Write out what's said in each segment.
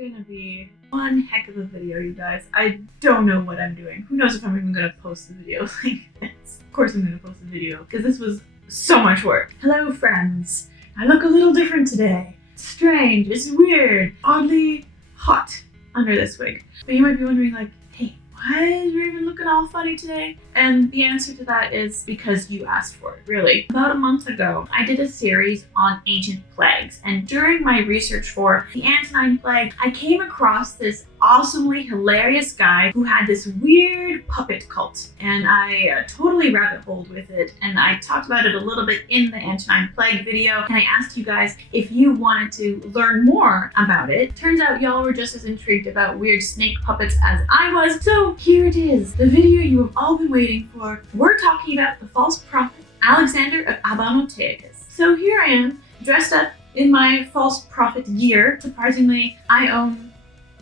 gonna be one heck of a video, you guys. I don't know what I'm doing. Who knows if I'm even gonna post the video like this. Of course I'm gonna post the video because this was so much work. Hello friends. I look a little different today. It's strange, it's weird, oddly hot under this wig. But you might be wondering like, hey, why is you even looking all funny today? And the answer to that is because you asked for it, really. About a month ago, I did a series on ancient plagues, and during my research for the Antonine Plague, I came across this awesomely hilarious guy who had this weird puppet cult, and I totally rabbit holed with it, and I talked about it a little bit in the Antonine Plague video, and I asked you guys if you wanted to learn more about it. Turns out y'all were just as intrigued about weird snake puppets as I was, so here it is, the video you have all been waiting for. We're talking about the false prophet Alexander of Abonoteichus. So here I am, dressed up in my false prophet gear. Surprisingly, I own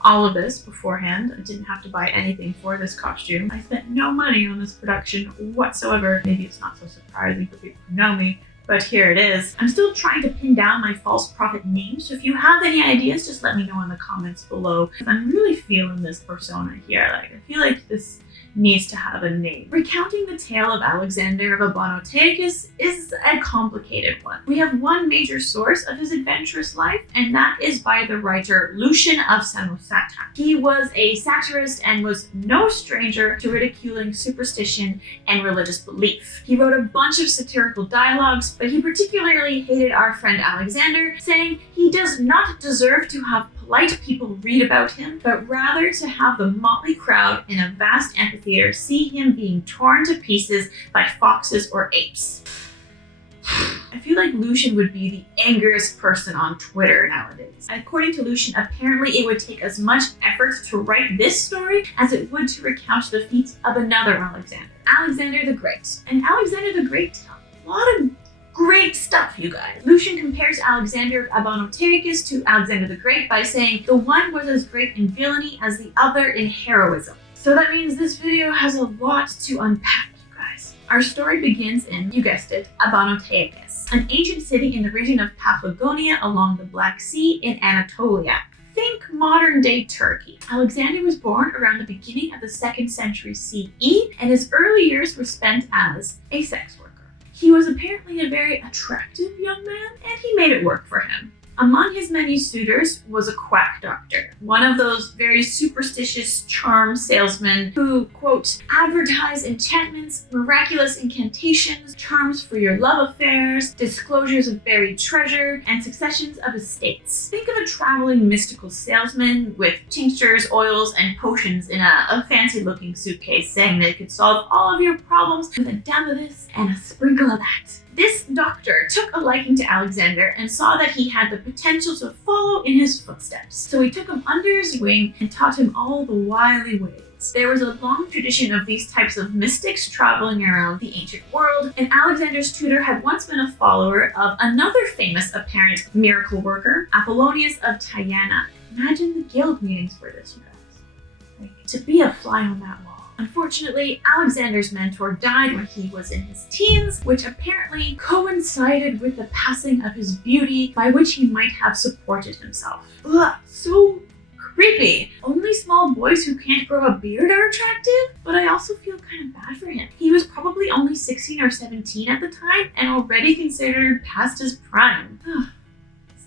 all of this beforehand. I didn't have to buy anything for this costume. I spent no money on this production whatsoever. Maybe it's not so surprising for people who know me, but here it is. I'm still trying to pin down my false prophet name, so if you have any ideas, just let me know in the comments below. I'm really feeling this persona here. Like, I feel like this needs to have a name. Recounting the tale of Alexander of Abonoteichus is a complicated one. We have one major source of his adventurous life, and that is by the writer Lucian of Samosata. He was a satirist and was no stranger to ridiculing superstition and religious belief. He wrote a bunch of satirical dialogues, but he particularly hated our friend Alexander, saying he does not deserve to have polite people read about him, but rather to have the motley crowd in a vast amphitheater see him being torn to pieces by foxes or apes. I feel like Lucian would be the angriest person on Twitter nowadays. According to Lucian, apparently it would take as much effort to write this story as it would to recount the feats of another Alexander, Alexander the Great. And Alexander the Great did a lot of great stuff, you guys. Lucian compares Alexander of Abonoteichus to Alexander the Great by saying the one was as great in villainy as the other in heroism. So that means this video has a lot to unpack, you guys. Our story begins in, you guessed it, Abonoteichus, an ancient city in the region of Paphlagonia along the Black Sea in Anatolia. Think modern-day Turkey. Alexander was born around the beginning of the 2nd century CE, and his early years were spent as a sex worker. He was apparently a very attractive young man, and he made it work for him. Among his many suitors was a quack doctor, one of those very superstitious charm salesmen who, quote, advertise enchantments, miraculous incantations, charms for your love affairs, disclosures of buried treasure, and successions of estates. Think of a traveling mystical salesman with tinctures, oils, and potions in a fancy-looking suitcase saying they could solve all of your problems with a dab of this and a sprinkle of that. This doctor took a liking to Alexander and saw that he had the potential to follow in his footsteps. So he took him under his wing and taught him all the wily ways. There was a long tradition of these types of mystics traveling around the ancient world, and Alexander's tutor had once been a follower of another famous apparent miracle worker, Apollonius of Tyana. Imagine the guild meetings for this, you guys. Like, to be a fly on that wall. Unfortunately, Alexander's mentor died when he was in his teens, which apparently coincided with the passing of his beauty, by which he might have supported himself. Ugh, so creepy. Only small boys who can't grow a beard are attractive, but I also feel kind of bad for him. He was probably only 16 or 17 at the time and already considered past his prime. Ugh,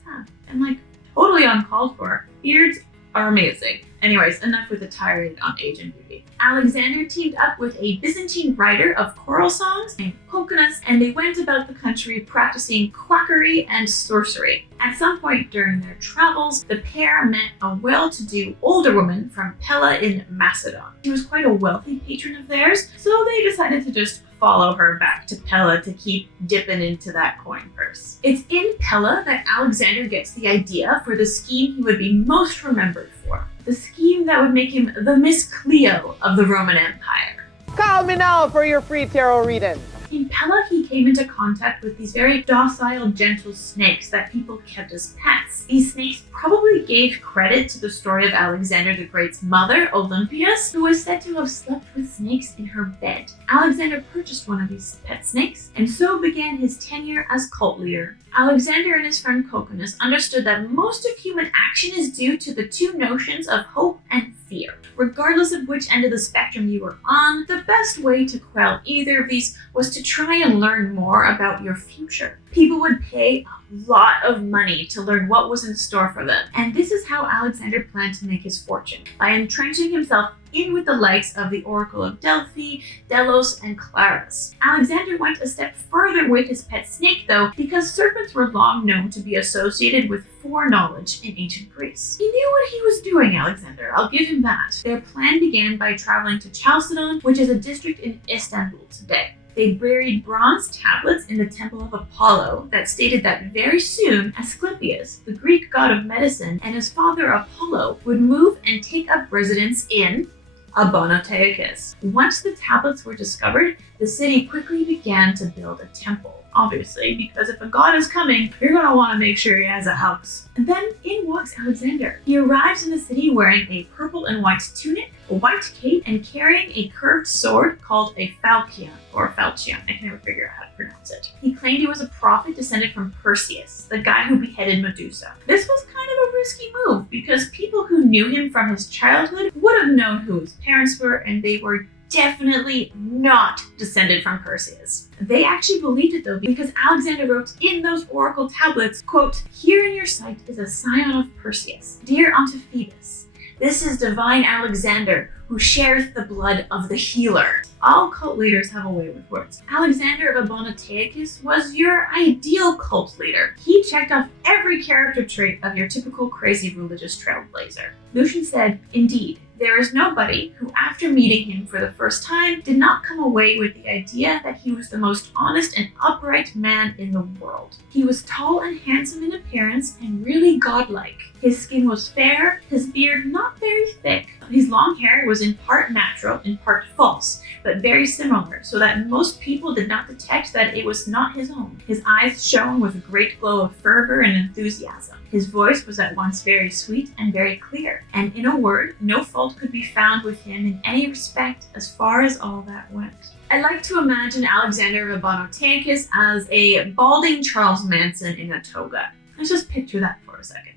sad. And like, totally uncalled for. Beards are amazing. Anyways, enough with the tirade on age and beauty. Alexander teamed up with a Byzantine writer of choral songs named Pochinus, and they went about the country practicing quackery and sorcery. At some point during their travels, the pair met a well-to-do older woman from Pella in Macedon. She was quite a wealthy patron of theirs, so they decided to just follow her back to Pella to keep dipping into that coin purse. It's in Pella that Alexander gets the idea for the scheme he would be most remembered for. The scheme that would make him the Miss Cleo of the Roman Empire. Call me now for your free tarot reading. In Pella, he came into contact with these very docile, gentle snakes that people kept as pets. These snakes probably gave credit to the story of Alexander the Great's mother, Olympias, who was said to have slept with snakes in her bed. Alexander purchased one of these pet snakes, and so began his tenure as cult leader. Alexander and his friend Coconus understood that most of human action is due to the two notions of hope and fear. Regardless of which end of the spectrum you were on, the best way to quell either of these was to try and learn more about your future. People would pay a lot of money to learn what was in store for them, and this is how Alexander planned to make his fortune, by entrenching himself in with the likes of the Oracle of Delphi, Delos, and Clarus. Alexander went a step further with his pet snake though, because serpents were long known to be associated with foreknowledge in ancient Greece. He knew what he was doing, Alexander, I'll give him that. Their plan began by traveling to Chalcedon, which is a district in Istanbul today. They buried bronze tablets in the temple of Apollo that stated that very soon Asclepius, the Greek god of medicine, and his father Apollo would move and take up residence in Abonoteichus. Once the tablets were discovered, the city quickly began to build a temple. Obviously, because if a god is coming, you're going to want to make sure he has a house. And then in walks Alexander. He arrives in the city wearing a purple and white tunic, a white cape, and carrying a curved sword called a falchion, or falchion. I can never figure out how to pronounce it. He claimed he was a prophet descended from Perseus, the guy who beheaded Medusa. This was kind of a risky move because people who knew him from his childhood would have known who his parents were, and they were definitely not descended from Perseus. They actually believed it though, because Alexander wrote in those oracle tablets, quote, "Here in your sight is a scion of Perseus, dear unto Phoebus. This is divine Alexander, who shares the blood of the healer." All cult leaders have a way with words. Alexander of Abonoteichus was your ideal cult leader. He checked off every character trait of your typical crazy religious trailblazer. Lucian said, "Indeed, there is nobody who, after meeting him for the first time, did not come away with the idea that he was the most honest and upright man in the world. He was tall and handsome in appearance and really godlike. His skin was fair, his beard not very thick. His long hair was in part natural, in part false, but very similar, so that most people did not detect that it was not his own. His eyes shone with a great glow of fervor and enthusiasm. His voice was at once very sweet and very clear, and in a word, no fault could be found with him in any respect as far as all that went." I like to imagine Alexander of Abonoteichus as a balding Charles Manson in a toga. Let's just picture that for a second.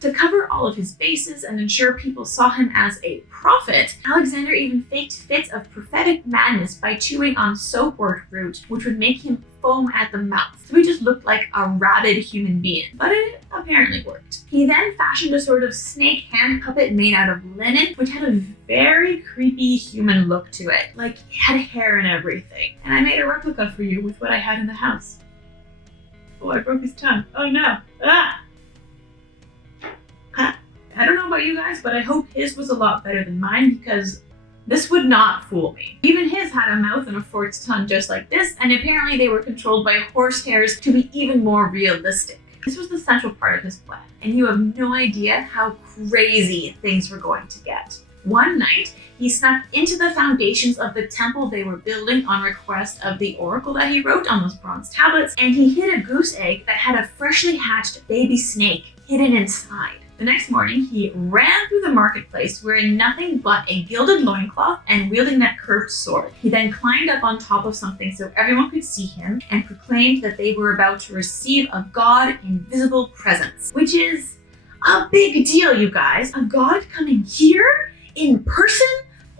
To cover all of his bases and ensure people saw him as a prophet, Alexander even faked fits of prophetic madness by chewing on soapwort root, which would make him foam at the mouth. So he just looked like a rabid human being, but it apparently worked. He then fashioned a sort of snake hand puppet made out of linen, which had a very creepy human look to it. Like, it had hair and everything. And I made a replica for you with what I had in the house. Oh, I broke his tongue. Oh no. Ah! I don't know about you guys, but I hope his was a lot better than mine, because this would not fool me. Even his had a mouth and a forked tongue just like this, and apparently they were controlled by horse hairs to be even more realistic. This was the central part of his plan, and you have no idea how crazy things were going to get. One night, he snuck into the foundations of the temple they were building on request of the oracle that he wrote on those bronze tablets, and he hid a goose egg that had a freshly hatched baby snake hidden inside. The next morning, he ran through the marketplace wearing nothing but a gilded loincloth and wielding that curved sword. He then climbed up on top of something so everyone could see him and proclaimed that they were about to receive a god invisible presence, which is a big deal, you guys. A god coming here in person?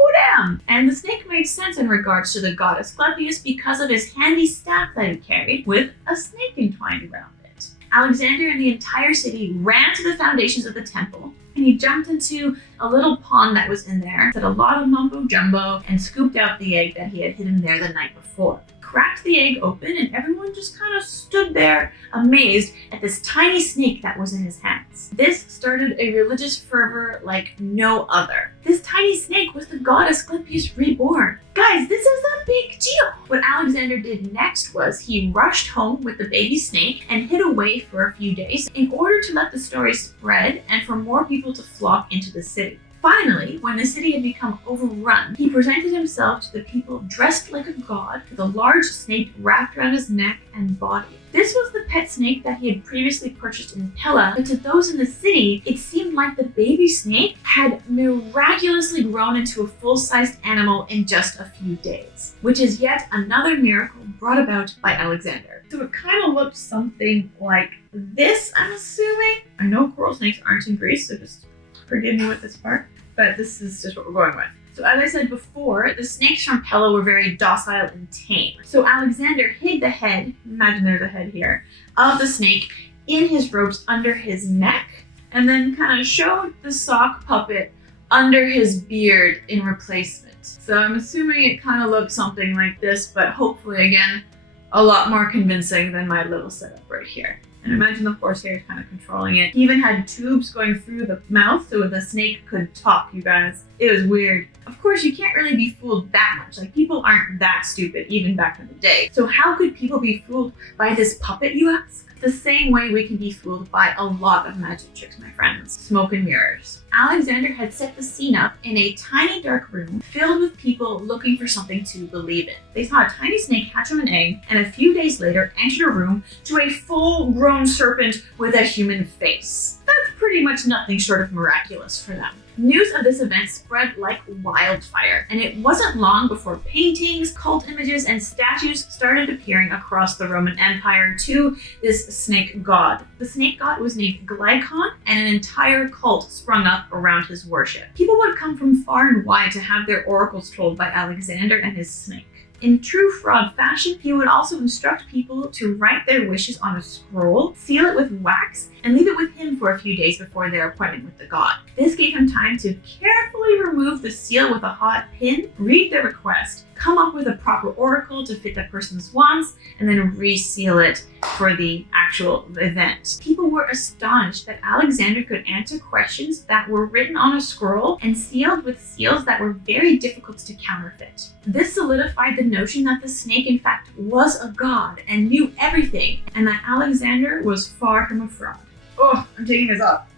Oh damn! And the snake made sense in regards to the god Asclepius because of his handy staff that he carried with a snake entwined around it. Alexander and the entire city ran to the foundations of the temple, and he jumped into a little pond that was in there, said a lot of mumbo jumbo, and scooped out the egg that he had hidden there the night before. Cracked the egg open, and everyone just kind of stood there amazed at this tiny snake that was in his hands. This started a religious fervor like no other. This tiny snake was the god Asclepius reborn. Guys, this is a big deal. What Alexander did next was he rushed home with the baby snake and hid away for a few days in order to let the story spread and for more people to flock into the city. Finally, when the city had become overrun, he presented himself to the people dressed like a god with a large snake wrapped around his neck and body. This was the pet snake that he had previously purchased in Pella, but to those in the city, it seemed like the baby snake had miraculously grown into a full-sized animal in just a few days, which is yet another miracle brought about by Alexander. So it kind of looked something like this, I'm assuming. I know coral snakes aren't in Greece, so just forgive me with this part, but this is just what we're going with. So as I said before, the snakes from Pella were very docile and tame. So Alexander hid the head, imagine there's a head here, of the snake in his robes under his neck, and then kind of showed the sock puppet under his beard in replacement. So I'm assuming it kind of looked something like this, but hopefully again, a lot more convincing than my little setup right here. And imagine the horsehair kind of controlling it. He even had tubes going through the mouth so the snake could talk, you guys. It was weird. Of course, you can't really be fooled that much. Like, people aren't that stupid, even back in the day. So how could people be fooled by this puppet, you ask? The same way we can be fooled by a lot of magic tricks, my friends. Smoke and mirrors. Alexander had set the scene up in a tiny dark room filled with people looking for something to believe in. They saw a tiny snake hatch from an egg, and a few days later entered a room to a full-grown serpent with a human face. That's pretty much nothing short of miraculous for them. News of this event spread like wildfire, and it wasn't long before paintings, cult images, and statues started appearing across the Roman Empire to this snake god. The snake god was named Glycon, and an entire cult sprung up around his worship. People would come from far and wide to have their oracles told by Alexander and his snake. In true fraud fashion, he would also instruct people to write their wishes on a scroll, seal it with wax, and leave it with him for a few days before their appointment with the god. This gave him time to carefully remove the seal with a hot pin, read their request, come up with a proper oracle to fit that person's wants, and then reseal it for the actual event. People were astonished that Alexander could answer questions that were written on a scroll and sealed with seals that were very difficult to counterfeit. This solidified the notion that the snake in fact was a god and knew everything, and that Alexander was far from a fraud. Oh, I'm taking this off.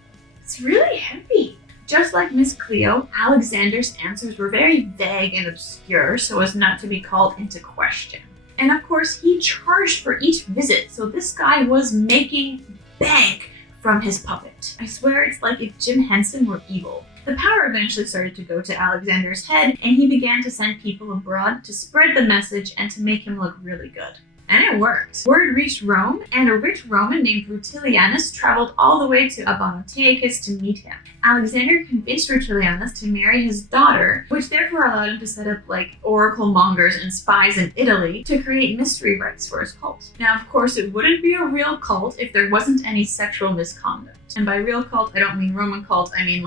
It's really heavy. Just like Miss Cleo, Alexander's answers were very vague and obscure so as not to be called into question. And of course, he charged for each visit, so this guy was making bank from his puppet. I swear it's like if Jim Henson were evil. The power eventually started to go to Alexander's head, and he began to send people abroad to spread the message and to make him look really good. And it worked. Word reached Rome, and a rich Roman named Rutilianus traveled all the way to Abonoteichus to meet him. Alexander convinced Rutilianus to marry his daughter, which therefore allowed him to set up oracle mongers and spies in Italy to create mystery rites for his cult. Now, of course, it wouldn't be a real cult if there wasn't any sexual misconduct. And by real cult, I don't mean Roman cult, I mean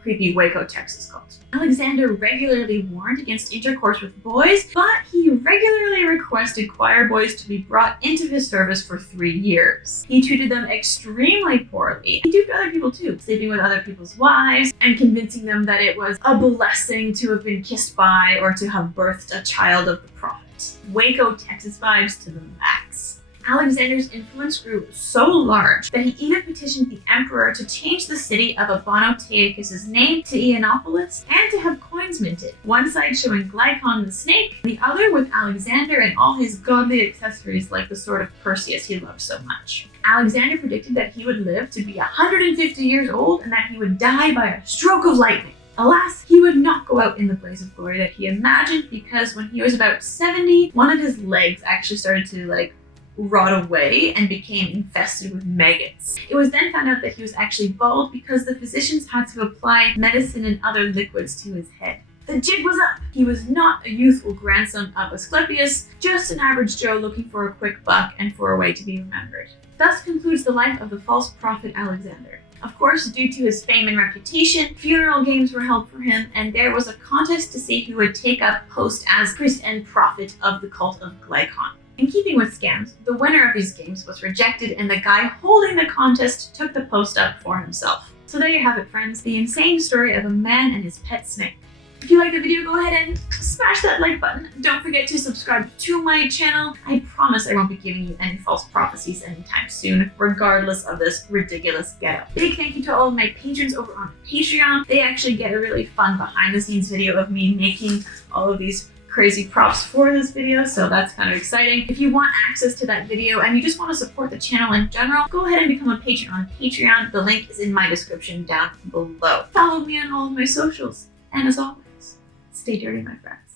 creepy Waco, Texas cult. Alexander regularly warned against intercourse with boys, but he regularly requested choir boys to be brought into his service for 3 years. He treated them extremely poorly. He duped other people too, sleeping with other people's wives and convincing them that it was a blessing to have been kissed by or to have birthed a child of the prophet. Waco, Texas vibes to the max. Alexander's influence grew so large that he even petitioned the emperor to change the city of Abonoteichus' name to Ionopolis and to have coins minted, one side showing Glycon the snake, the other with Alexander and all his godly accessories like the sword of Perseus he loved so much. Alexander predicted that he would live to be 150 years old and that he would die by a stroke of lightning. Alas, he would not go out in the blaze of glory that he imagined, because when he was about 70, one of his legs actually started to rot away and became infested with maggots. It was then found out that he was actually bald because the physicians had to apply medicine and other liquids to his head. The jig was up! He was not a youthful grandson of Asclepius, just an average Joe looking for a quick buck and for a way to be remembered. Thus concludes the life of the false prophet Alexander. Of course, due to his fame and reputation, funeral games were held for him, and there was a contest to see who would take up post as priest and prophet of the cult of Glycon. In keeping with scams, the winner of these games was rejected, and the guy holding the contest took the post up for himself. So there you have it, friends, the insane story of a man and his pet snake. If you like the video, go ahead and smash that like button. Don't forget to subscribe to my channel. I promise I won't be giving you any false prophecies anytime soon, regardless of this ridiculous getup. Big thank you to all of my patrons over on Patreon. They actually get a really fun behind the scenes video of me making all of these crazy props for this video, so that's kind of exciting. If you want access to that video and you just want to support the channel in general, go ahead and become a patron on Patreon. The link is in my description down below. Follow me on all of my socials, and as always, stay dirty, my friends.